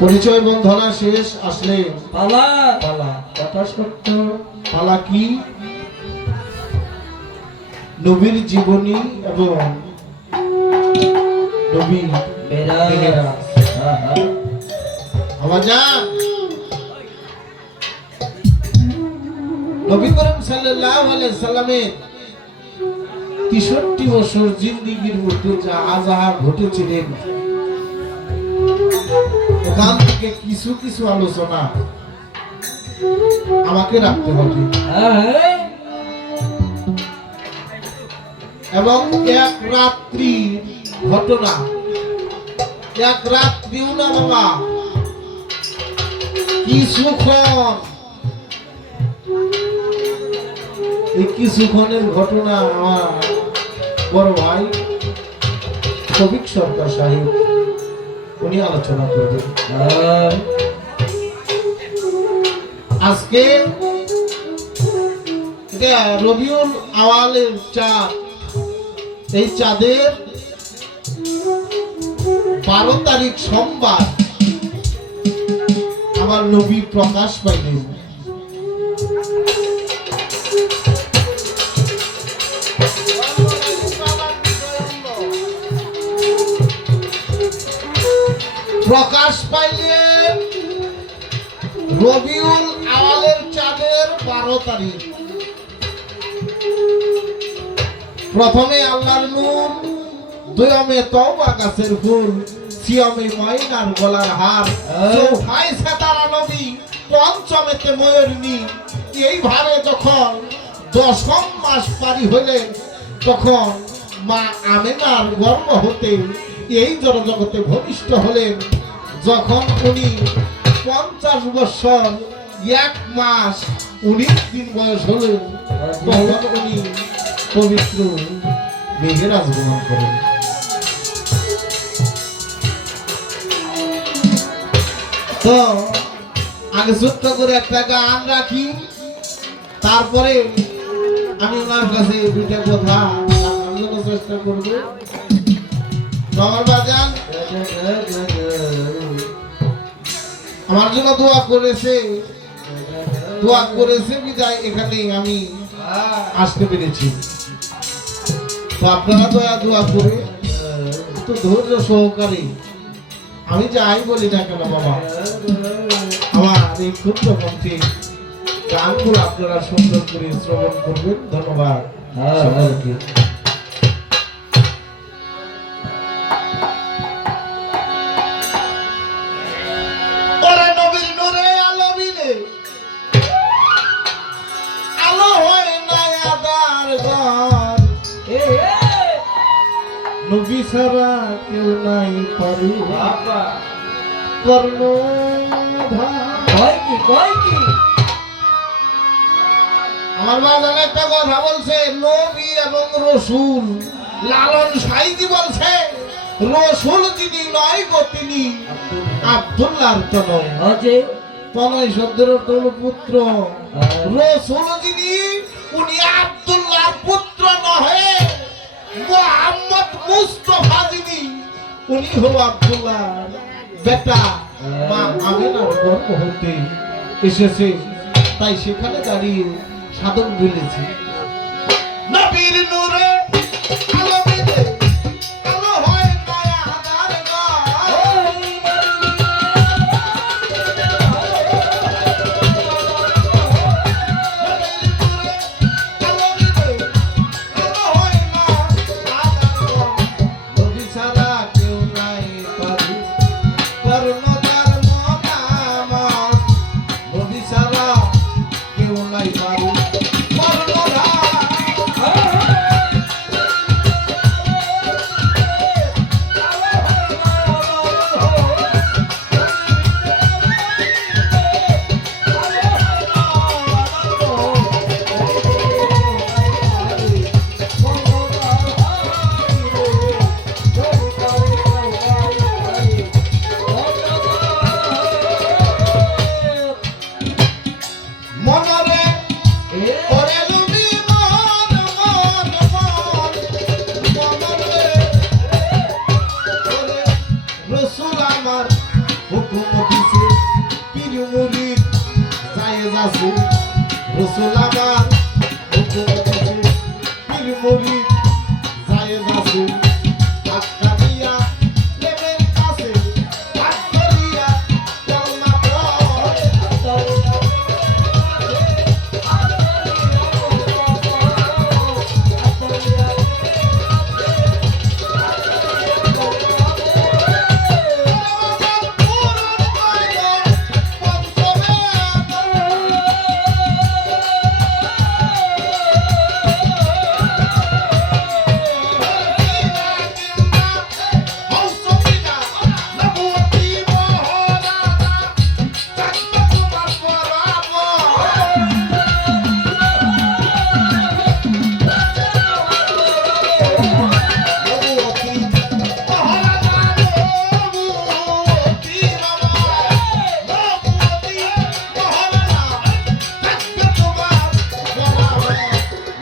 পরিচয় বন্ধনা শেষ আসলে। পালা। পালা। কথা সত্য পালা কি? নবীর জীবনী এবং নবী। আমার যান নবী করিম সাল্লাল্লাহু আলাইহি সাল্লামের তেষট্টি বছর জিন্দিগির মধ্যে যা আজাহা ঘটেছিলেন ওখান থেকে কিছু কিছু আলোচনা আমাকে রাখতে হবে। এবং এক রাত্রি ঘটনা। এক রাত্রিও না বাবা। কিছুক্ষণ। এই কিছুক্ষণের ঘটনা আমার বড় ভাই কবিক সরকার সাহেব উনি আলোচনা করবেন। আজকে এটা রবিউল আওয়ালের চাঁদ এই চাঁদের বারো তারিখ সোমবার আমার নবী প্রকাশ পাইলেন। প্রকাশ পাইলে রবিউল আওয়ালের চাঁদের বারো তারিখ। প্রথমে আল্লাহর নূর দুয়মে তওবা গাছের ফুল সিয়মে ময়নার গলার হার। চৌথায় সেতারা নবী পঞ্চমেতে ময়ূরনি। এইভাবে যখন দশম মাস পারি হলেন তখন মা আমেনার গর্ব হতে এই জগতে ভূমিষ্ঠ হলেন। যখন উনি পঞ্চাশ বছর, এক মাস উনিশ দিন বয়স হলেন, তখন উনি পবিত্র মেঘেরাজ গ্রহণ করেন। তো আগে ছোট্ট করে একটা গান রাখি, তারপরে আমি ওনার কাছে দুইটা কথা চেষ্টা করব। আমার বাজান আমার জন্য দোয়া করেছে। দোয়া করেছে বিদায় এখানে আমি আসতে পেরেছি। তো আপনারা দয়া দোয়া করে তো ধৈর্য সহকারে আমি যাই বলি না কেন বাবা? আমার এই ক্ষুদ্র কণ্ঠে গানগুলো আপনারা সুন্দর করে শ্রবণ করবেন। ধন্যবাদ। হ্যাঁ, সকলকে। ছাড়া কেউ নাই পারি। বাবা। কর্ণ কয় কি কয় কি? আমার বাজান একটা কথা বলছে নবী এবং রসুল লালন সাইজি বলছে রসুল যিনি নয় গো তিনি আব্দুল্লাহর তনয়। তনয় শব্দের অর্থ হলো পুত্র রসুল যিনি উনি আব্দুল্লাহর পুত্র নহে। মোহাম্মদ মুস্তফা যিনি, উনি হল আব্দুল্লাহ। বেটা, মা আমিনার গর্ব হতে এসেছে, তাই সেখানে দাঁড়িয়ে সাধন বলেছে নবীর নূরে আলো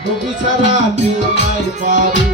নবী ছাড়া কেউ নাই পারু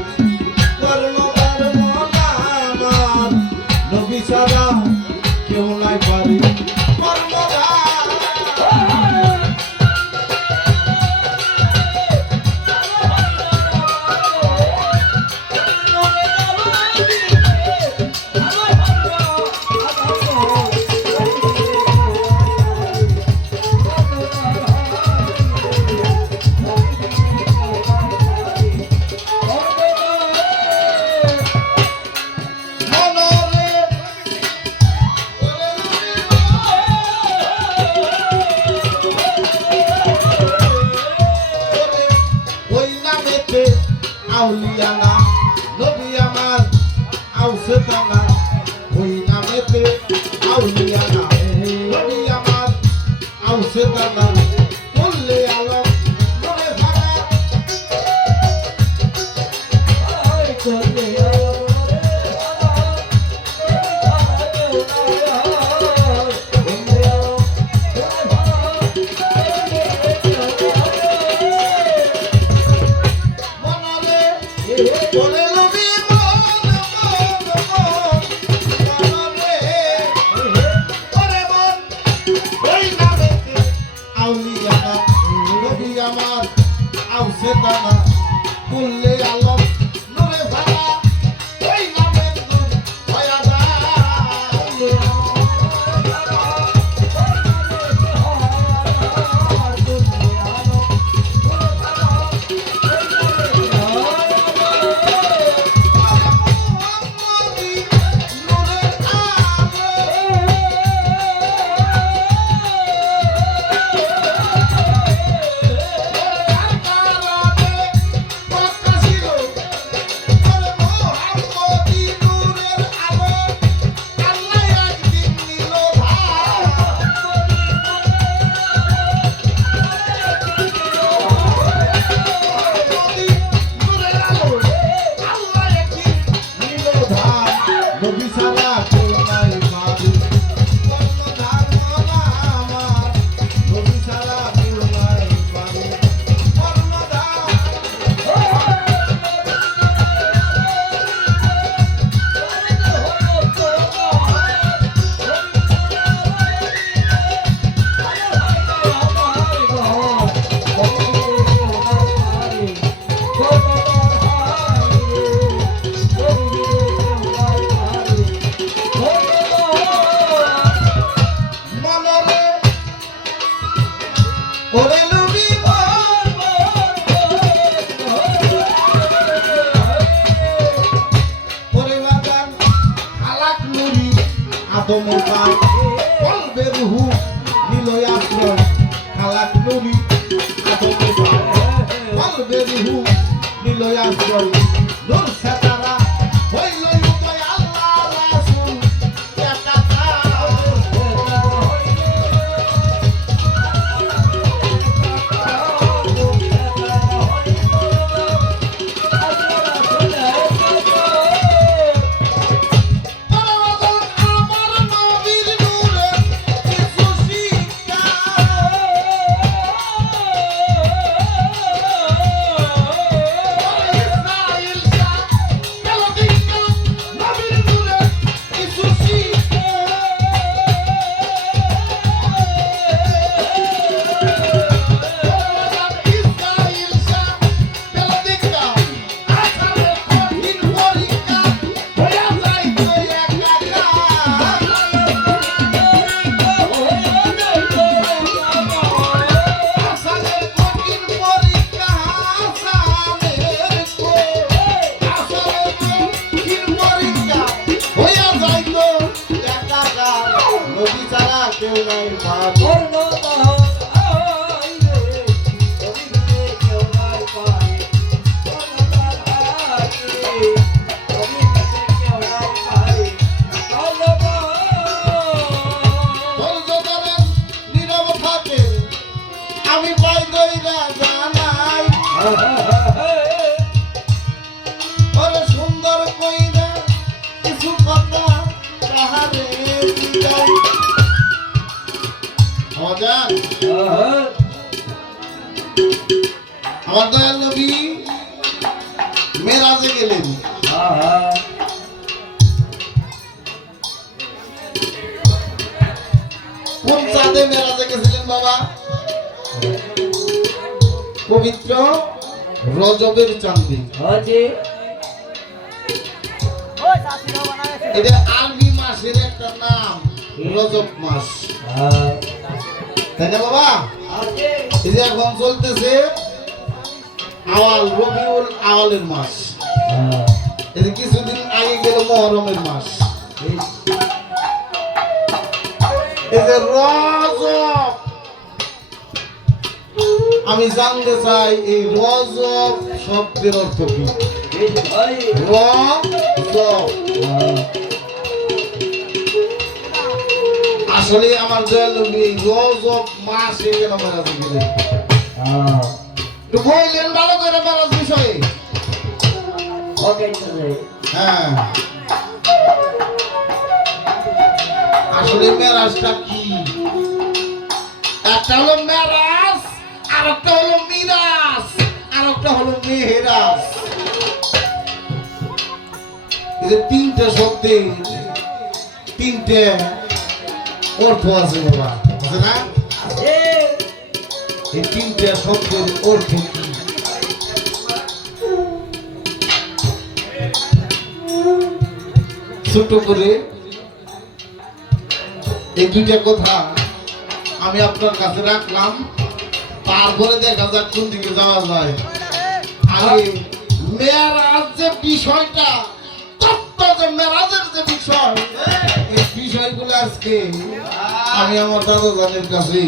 Oh, no, no, no. আমার দয়াল নবী মেরাজে গেলেন। কোন চাঁদে মেরাজে গেছিলেন বাবা? পবিত্র রজবের চাঁদে। এটা আরবি মাসের একটা নাম রজব মাস। তাই না বাবা? এই যে এখন চলতেছে আওয়াল রবিউল আওয়ালের মাস। এই যে কিছুদিন আগে গেল মহরমের মাস। এই যে রজব। আমি জানতে চাই এই রজব শব্দের অর্থ কি? আসলে আমার এই রজব মাসে কেন মেরাজে গেলেন? একটু বললেন ভালো করে মেরাজ বিষয়ে। হ্যাঁ। আসলে মেরাজটা কি? একটা হলো মেরাজ আর একটা হলো মিরাজ আর একটা হলো মেহেরাজ। যে তিনটে শব্দে তিনটে অর্থ আছে বাবা আছে না? এই তিনটে শব্দের অর্থ কি? ছোট করে এই দুইটা কথা আমি আপনার কাছে রাখলাম, তারপরে দেখা যাক কোন দিকে যাওয়া যায়। আগে মেয়ারাজ যে বিষয়টা, তত্ত্ব যে মেরাজের যে বিষয়, এই বিষয়গুলো আজকে আমি আমার দাদা জানের কাছে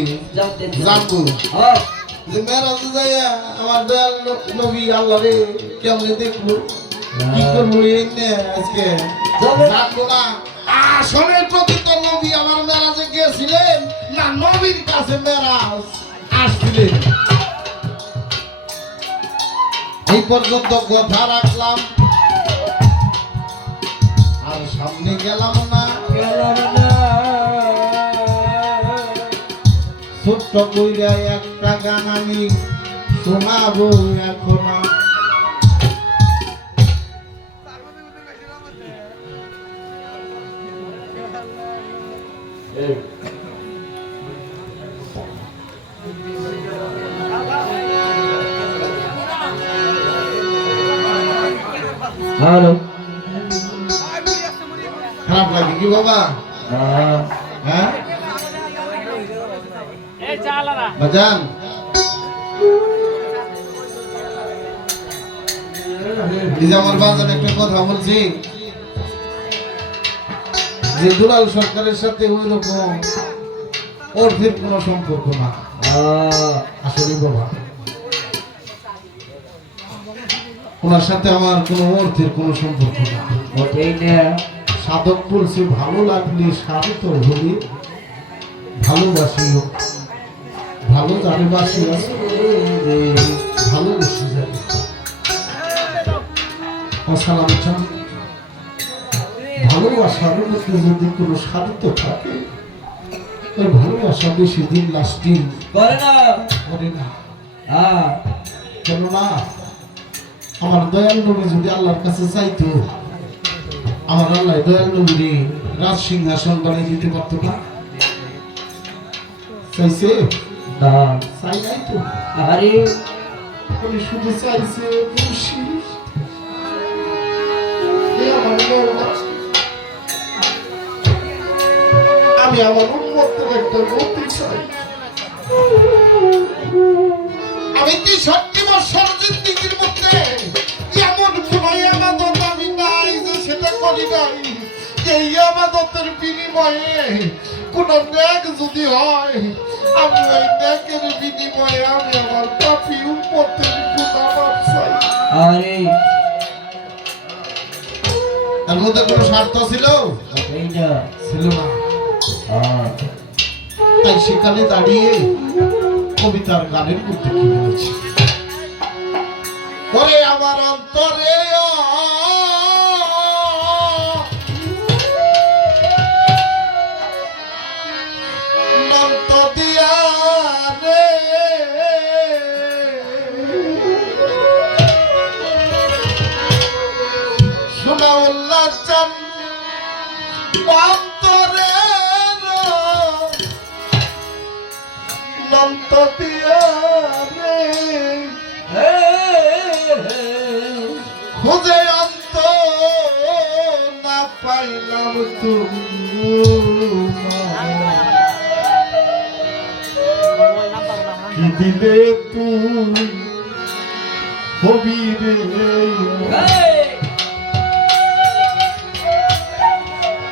জানব। যে মেরাজে যাইয়া আমার দয়াল নবী আল্লাহ রে কেমনে দেখব কি করব এই আজকে? না। আসলে প্রকৃত নবী আমার মেরাজে গিয়েছিলেন না নবীর কাছে মেরাজ আসছিলেন? এই পর্যন্ত কথা রাখলাম। আর সামনে গেলাম না। ছোট্ট কইরা একটা গান আমি শোনাবো এখন হ্যালো খারাপ লাগে কি বাবা হ্যাঁ বাজান। এই যে আমার বাজান একটা কথা বলছি। যে দুলাল সরকারের সাথে ওই রকম অর্থের কোনো সম্পর্ক না। আসলে বাবা। ওনার সাথে আমার কোনো অর্থের কোনো সম্পর্ক না। সাধক বলছে ভালো লাগলে সাধু তো হলে ভালোবাসিও ভালো যারে বাসি আছে ভালোবেসে যাবে অসালাম চান ভালোবাসার মধ্যে যদি কোনো সাধিত থাকে ওই ভালোবাসা বেশি দিন লাস্টিং করে না। করে না। কেননা আমার দয়াল নবী যদি আল্লাহর কাছে চাইতো আমার আল্লাহ দয়াল নবীরে রাজ সিংহাসন বানিয়ে দিতে পারতো না। চাইছে? আমি আমার উন্মত্তের একটা গতি চাই। আমি কি সত্যি বছর জিন্দিগির মধ্যে এমন কোন আমাদত আমি নাই যে সেটা করি নাই। এই আমাদতের বিনিময়ে কোন ন্যাক যদি হয় আমি ওই ন্যাকের বিনিময়ে আমি আমার পাপি চাই। আরে। তার মধ্যে কোনো স্বার্থ ছিল? ছিল না। তাই সেখানে দাঁড়িয়ে কবিতার গানের মধ্যে কি বলেছে? ওরে আমার অন্তরে দিলে তুই হবি রে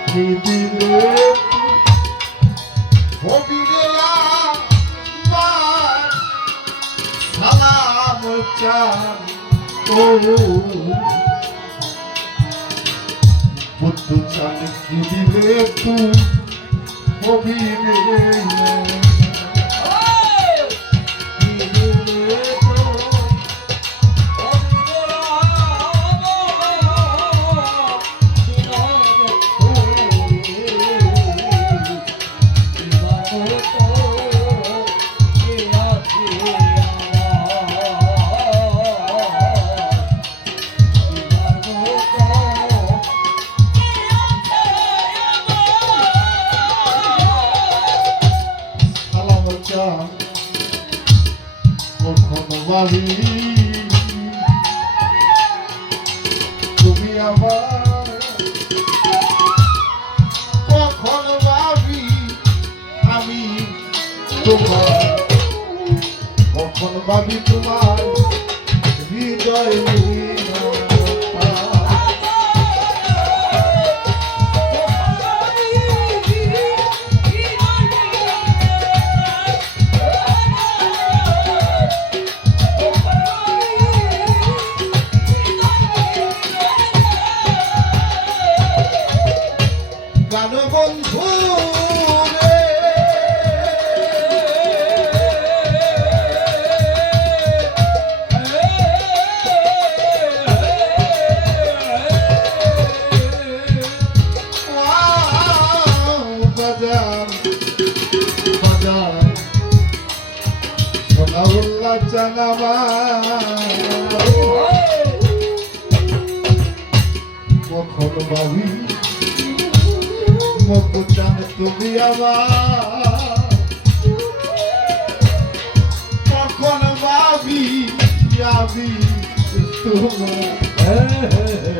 কি দিলে হবি রে আমার সালাম চান ও বুদ্ধ চান কি দিলে তুই হবি কখনো কখন ভাবি মতো চান তুমি আমার কখন ভাবি আমি তোমার।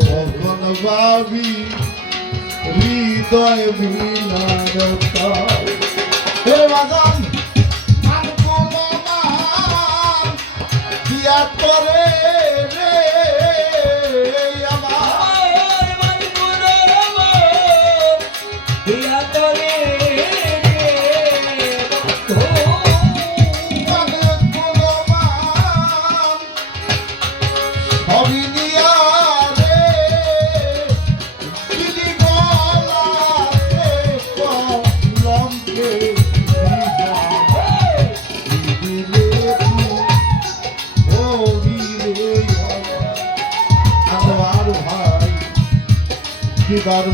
কখন ভাবি হৃদয় হে বাজান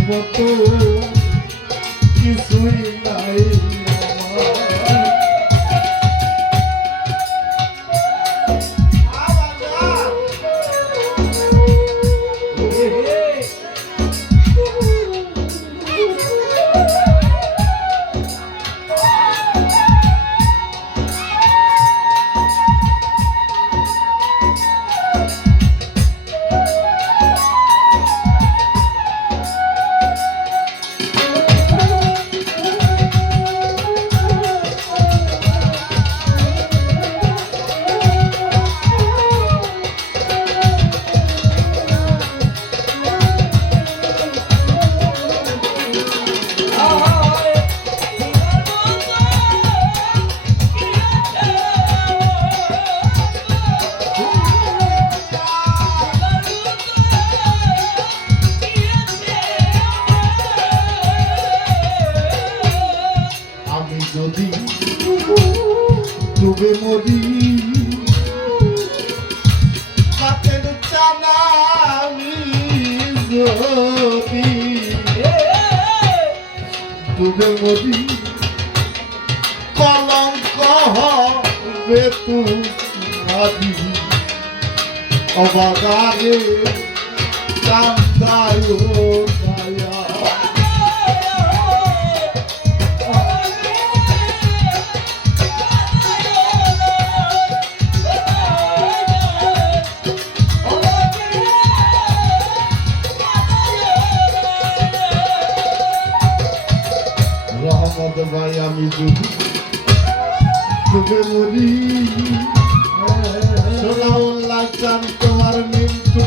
মতো কিছুই নাই। মরি কলঙ্ক হবে তু ভাবি অবাগারে কান্দায় আমি যদি তোকে বলি সোনাউল্লাহ চান তোমার মৃত্যু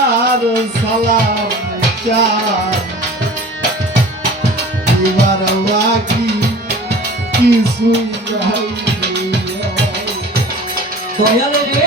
salar salar char e para lá que isso vai vir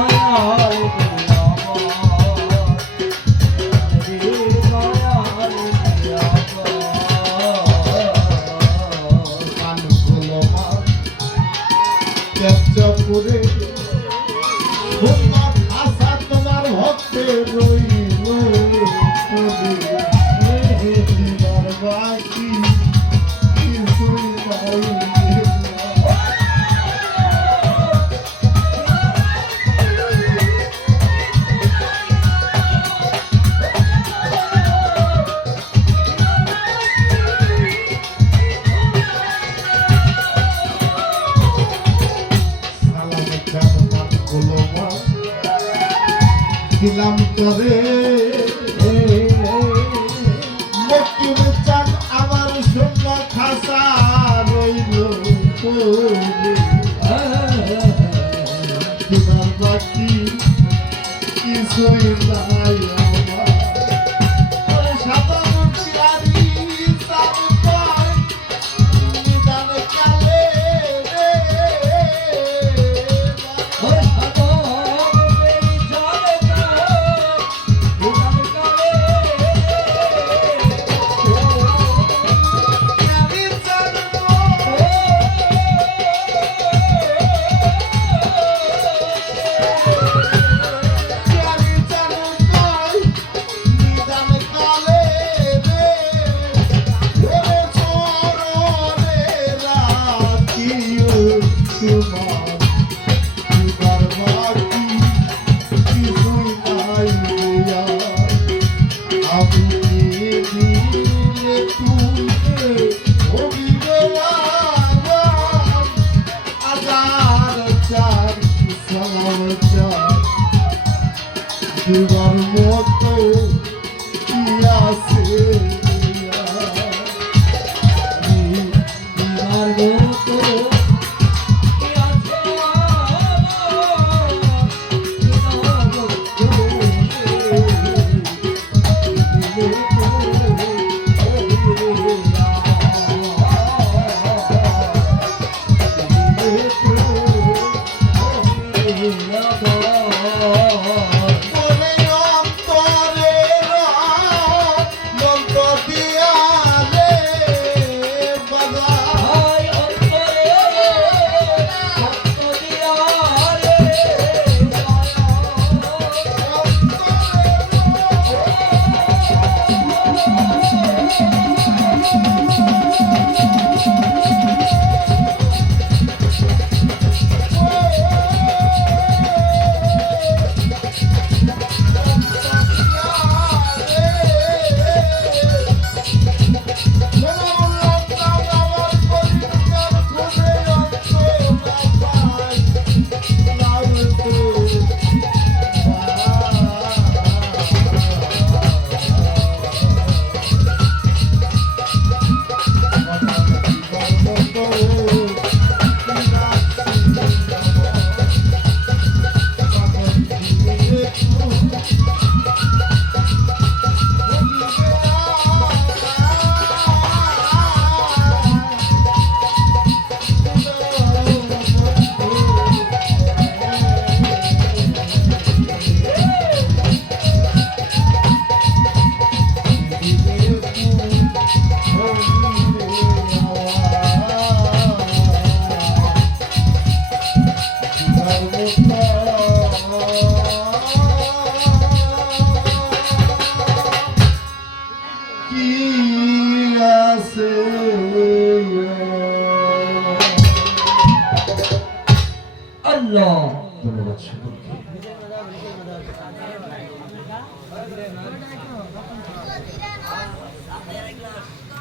Oh, Thank you.